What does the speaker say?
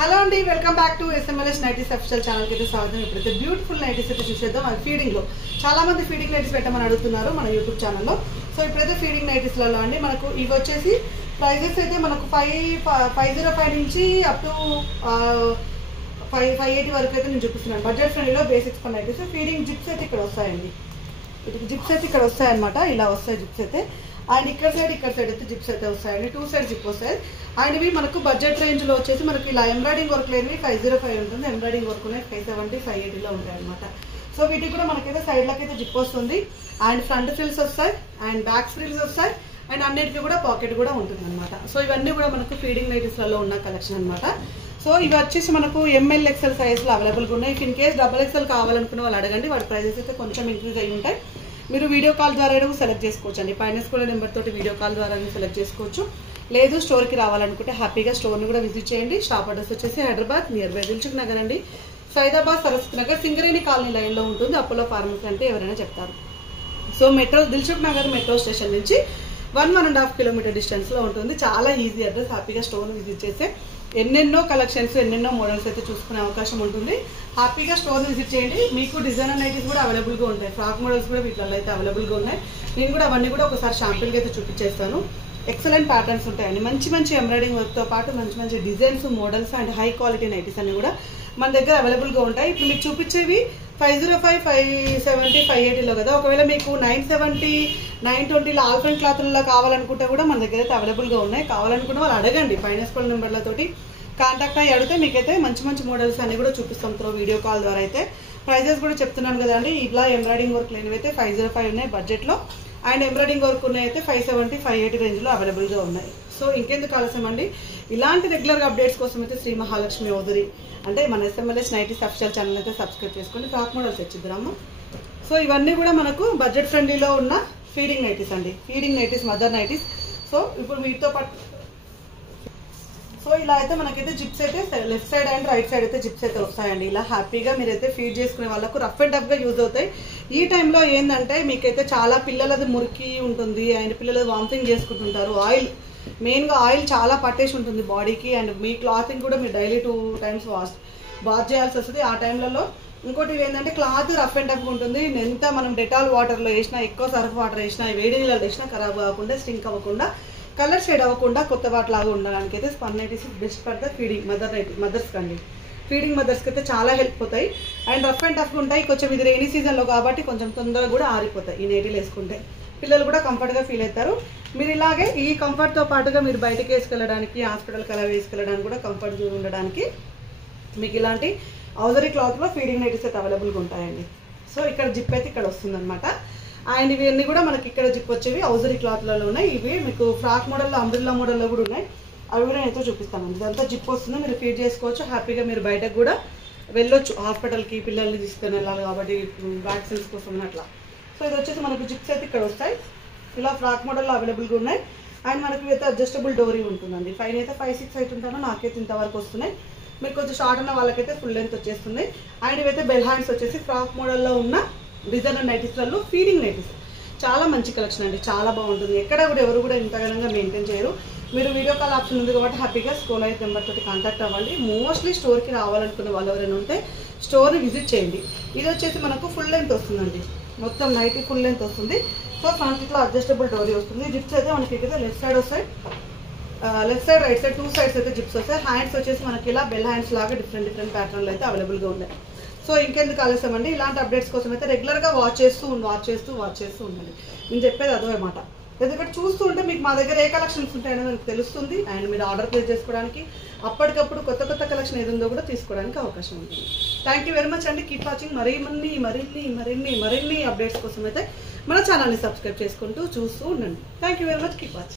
Hello అండి, welcome back to SMLS nighties official ఛానల్కి అయితే స్వాగతం. ఇప్పుడైతే బ్యూటిఫుల్ నైటీస్ అయితే చూసేద్దాం. అది ఫీడింగ్లో చాలా మంది ఫీడింగ్ నైటీస్ పెట్టమని అడుగుతున్నారు మన యూట్యూబ్ ఛానల్లో. సో ఇప్పుడైతే ఫీడింగ్ నైటీస్లలో అండి మనకు ఇవి వచ్చేసి ప్రైజెస్ అయితే మనకు 505 నుంచి అప్ టు 580 వరకు అయితే నేను చూపిస్తున్నాను. బడ్జెట్ ఫ్రెండ్లీలో basics per nighties. Feeding zips అయితే ఇక్కడ వస్తాయండి. జిప్స్ అయితే ఇక్కడ వస్తాయన్నమాట. ఇలా వస్తాయి జిప్స్ అయితే. అండ్ ఇక్కడ సైడ్ అయితే జిప్స్ అయితే వస్తాయండి. 2 సైడ్ జిప్ వస్తాయి. అండ్ ఇవి మనకు బడ్జెట్ రేంజ్లో వచ్చేసి మనకి ఇలా ఎంబ్రాయిడింగ్ వర్క్ లేనివి 505 ఉంటుంది. ఎంబ్రాయిడింగ్ వర్క్ ఉన్నాయి 570, 580లో ఉంటాయి అనమాట. సో వీటికి కూడా మనకైతే సైడ్లకి అయితే జిప్ వస్తుంది. అండ్ ఫ్రంట్ ఫ్రిల్స్ వస్తాయి అండ్ బ్యాక్ ఫ్రిల్స్ వస్తాయి. అండ్ అన్నిటికీ కూడా పాకెట్ కూడా ఉంటుంది అనమాట. సో ఇవన్నీ కూడా మనకు ఫీడింగ్ నైటీస్లలో ఉన్న కలెక్షన్ అనమాట. సో ఇవి వచ్చేసి మనకు ఎంఎల్ ఎక్సెల్ సైజ్లో అవైలబుల్గా ఉన్నాయి. If in case double XL కావాలనుకున్న వాళ్ళు అడగండి. వాటి ప్రైజెస్ అయితే కొంచెం ఇంక్రీజ్ అయ్యి ఉంటాయి. మీరు వీడియో కాల్ ద్వారా సెలెక్ట్ చేసుకోవచ్చు అండి. పైన స్కూల్ నెంబర్ తోటి వీడియో కాల్ ద్వారా సెలెక్ట్ చేసుకోవచ్చు. లేదు స్టోర్కి రావాలనుకుంటే హ్యాపీగా స్టోర్ని కూడా విజిట్ చేయండి. షాప్ అడ్రస్ వచ్చేసి హైదరాబాద్ నియర్ బై దిల్సుఖ్ నగర్ అండి. సైదాబాద్ సరస్వతి నగర్ సింగరేణి కాలనీ లైన్లో ఉంటుంది. అపోలో ఫార్మసీ అంటే ఎవరైనా చెప్తారు. So Dilsukh Nagar metro station నుంచి 1.5 కిలోమీటర్ డిస్టెన్స్లో ఉంటుంది. చాలా ఈజీ అడ్రస్. హ్యాపీగా స్టోర్ని విజిట్ చేస్తే ఎన్నెన్నో కలెక్షన్స్ ఎన్నెన్నో మోడల్స్ అయితే చూసుకునే అవకాశం ఉంటుంది. హ్యాపీగా స్టోర్ని విజిట్ చేయండి. మీకు డిజైనర్ నైటీస్ కూడా అవైలబుల్గా ఉంటాయి. ఫ్రాక్ మోడల్స్ కూడా వీటిలో అయితే అవైలబుల్గా ఉన్నాయి. నేను కూడా అవన్నీ కూడా ఒకసారి షాంపిల్గా అయితే చూపించేస్తాను. ఎక్సలెంట్ ప్యాటర్న్స్ ఉంటాయండి. మంచి ఎంబ్రాయిడింగ్ వర్క్తో పాటు మంచి designs, models and high quality nighties అన్ని కూడా మన దగ్గర అవైలబుల్గా ఉంటాయి. ఇప్పుడు మీకు చూపించేవి 505, 570, 580లో కదా. ఒకవేళ మీకు 970, 920లో ఆల్ఫ్రెండ్ క్లాత్లలో కావాలనుకుంటే కూడా మన దగ్గర అయితే అవైలబుల్గా ఉన్నాయి. కావాలనుకుంటే వాళ్ళు అడగండి. పైన స్కూల్ నెంబర్లతోటి కాంటాక్ట్ అయ్యి అడిగితే మీకైతే మంచి మోడల్స్ అన్ని కూడా చూపిస్తాం త్రూ వీడియో కాల్ ద్వారా అయితే. ప్రైజెస్ కూడా చెప్తున్నాను కదండి. ఇలా ఎంబ్రాయిడింగ్ వర్క్ లేనివి అయితే 505 ఉన్నాయి బడ్జెట్లో. అండ్ ఎంబ్రాయిడింగ్ వర్క్ ఉన్నాయి అయితే 570, 580 రేంజ్లో అవైలబుల్గా ఉన్నాయి. సో ఇంకెందుకు ఆలస్యం అండి, ఇలాంటి రెగ్యులర్ అప్డేట్స్ కోసం అయితే శ్రీ మహాలక్ష్మి ఓదురి అంటే మన ఎస్ఎంఎల్ఎస్ నైటీస్ అఫీషియల్ ఛానల్ అయితే సబ్స్క్రైబ్ చేసుకోండి. ఫ్రాక్ మోడల్స్ తెచ్చిద్దాము. సో ఇవన్నీ కూడా మనకు బడ్జెట్ ఫ్రెండ్లీలో ఉన్న ఫీడింగ్ నైటీస్ అండి. Feeding nighties, mother nighties. So ఇప్పుడు వీటితో పాటు సో ఇలా అయితే మనకైతే జిప్స్ అయితే left side and right side అయితే జిప్స్ అయితే వస్తాయండి. ఇలా హ్యాపీగా మీరైతే ఫీడ్ చేసుకునే వాళ్ళకు రఫ్ అండ్ టఫ్గా యూజ్ అవుతాయి. ఈ టైంలో ఏంటంటే మీకైతే చాలా పిల్లలది మురికి ఉంటుంది అండ్ పిల్లలది వామిటింగ్ చేసుకుంటుంటారు. మెయిన్గా ఆయిల్ చాలా పట్టేసి ఉంటుంది బాడీకి. అండ్ మీ క్లాతింగ్ కూడా మీరు డైలీ 2 టైమ్స్ వాష్ చేయాల్సి వస్తుంది. ఆ టైంలలో ఇంకోటి ఏంటంటే క్లాత్ రఫ్ అండ్ టఫ్గా ఉంటుంది. ఎంత మనం డెటాల్ వాటర్లో వేసినా, ఎక్కువ సర్ఫ్ వాటర్ వేసినా, వేడి నీళ్ళలో వేసినా ఖరాబ్ కాకుండా, స్టింక్ అవ్వకుండా, కలర్ షేడ్ అవ్వకుండా కొత్త వాటిలాగా ఉండడానికి అయితే spun nighties best for the feeding mothers కండి. ఫీడింగ్ మదర్స్కి అయితే చాలా హెల్ప్ అవుతాయి. అండ్ రఫ్ అండ్ టఫ్గా ఉంటాయి. కొంచెం ఇది రైనీ సీజన్లో కాబట్టి కొంచెం తొందరగా కూడా ఆరిపోతాయి ఈ నైటీలు వేసుకుంటే. పిల్లలు కూడా కంఫర్ట్గా ఫీల్ అవుతారు. మీరు ఇలాగే ఈ కంఫర్ట్తో పాటుగా మీరు బయటకు వేసుకెళ్ళడానికి, హాస్పిటల్కి అలా వేసుకెళ్ళడానికి కూడా కంఫర్ట్ ఉండడానికి మీకు ఇలాంటి ఔజరీ క్లాత్లో ఫీడింగ్ నైటీస్ అయితే అవైలబుల్గా ఉంటాయండి. సో ఇక్కడ జిప్ అయితే ఇక్కడ వస్తుందన్నమాట. అండ్ ఇవన్నీ కూడా మనకి ఇక్కడ జిప్ వచ్చేవి ఔజరీ క్లాత్లలో ఉన్నాయి. ఇవి మీకు ఫ్రాక్ మోడల్లో, అంబ్రిల్లా మోడల్లో కూడా ఉన్నాయి. అవి కూడా నేనైతే చూపిస్తాను. ఇదంతా జిప్ వస్తుంది. మీరు ఫీడ్ చేసుకోవచ్చు. హ్యాపీగా మీరు బయటకు కూడా వెళ్ళొచ్చు. హాస్పిటల్కి పిల్లల్ని తీసుకొని వెళ్ళాలి కాబట్టి వ్యాక్సిన్స్ కోసం అట్లా. సో ఇది వచ్చేసి మనకు జిప్స్ అయితే ఇక్కడ వస్తాయి. ఇలా ఫ్రాక్ మోడల్లో అవైలబుల్గా ఉన్నాయి. అండ్ మనకి అయితే అడ్జస్టబుల్ డోరీ ఉంటుందండి. పైన అయితే 5, 6 హైట్ ఉంటానో నాకైతే ఇంతవరకు వస్తున్నాయి. మీకు కొంచెం షార్ట్ ఉన్న వాళ్ళకైతే ఫుల్ లెంత్ వచ్చేస్తున్నాయి. అండ్ ఇవైతే బెల్ హ్యాండ్స్ వచ్చేసి ఫ్రాక్ మోడల్లో ఉన్న డిజైనర్ నైటీస్లలో ఫీడింగ్ నైటీస్. చాలా మంచి కలెక్షన్ అండి. చాలా బాగుంటుంది. ఎక్కడ కూడా ఎవరు కూడా ఇంతగానంగా మెయింటైన్ చేయరు. మీరు వీడియో కాల్ ఆప్షన్ ఉంది కాబట్టి హ్యాపీగా స్కూల్ అయితే నెంబర్ తోటి కాంటాక్ట్ అవ్వండి. మోస్ట్లీ స్టోర్కి రావాలనుకునే వాళ్ళు ఎవరైనా ఉంటే స్టోర్ని విజిట్ చేయండి. ఇది వచ్చేసి మనకు ఫుల్ లెంత్ వస్తుందండి. మొత్తం నైటీ ఫుల్ లెంత్ వస్తుంది. సో ఫ్రంట్ ఇట్లా అడ్జస్టబుల్ డోరీ వస్తుంది. జిప్స్ అయితే మనకి ఇక్కడ లెఫ్ట్ సైడ్ వస్తాయి, left side right side 2 sides అయితే జిప్స్ వస్తాయి. హ్యాండ్స్ వచ్చేసి మనకి ఇలా బెల్ హ్యాండ్స్ లాగా డిఫరెంట్ ప్యాటర్న్లు అయితే అవైలబుల్గా ఉన్నాయి. సో ఇంకెందుకు ఆలస్యం అండి, ఇలాంటి అప్డేట్స్ కోసం అయితే రెగ్యులర్గా వాచ్ చేస్తూ ఉండండి. నేను చెప్పేది అదో అన్నమాట. ఎందుకంటే చూస్తూ ఉంటే మీకు మా దగ్గర ఏ కలెక్షన్స్ ఉంటాయని మీకు తెలుస్తుంది. అండ్ మీరు ఆర్డర్ ప్లేస్ చేసుకోవడానికి, అప్పటికప్పుడు కొత్త కలెక్షన్ ఏది ఉందో కూడా తీసుకోవడానికి అవకాశం ఉంటుంది. థ్యాంక్ యూ వెరీ మచ్ అండి. Keep watching. మరిన్ని అప్డేట్స్ కోసం అయితే మన ఛానల్ని సబ్స్క్రైబ్ చేసుకుంటూ చూస్తూ ఉండండి. Thank you very much. Keep watching.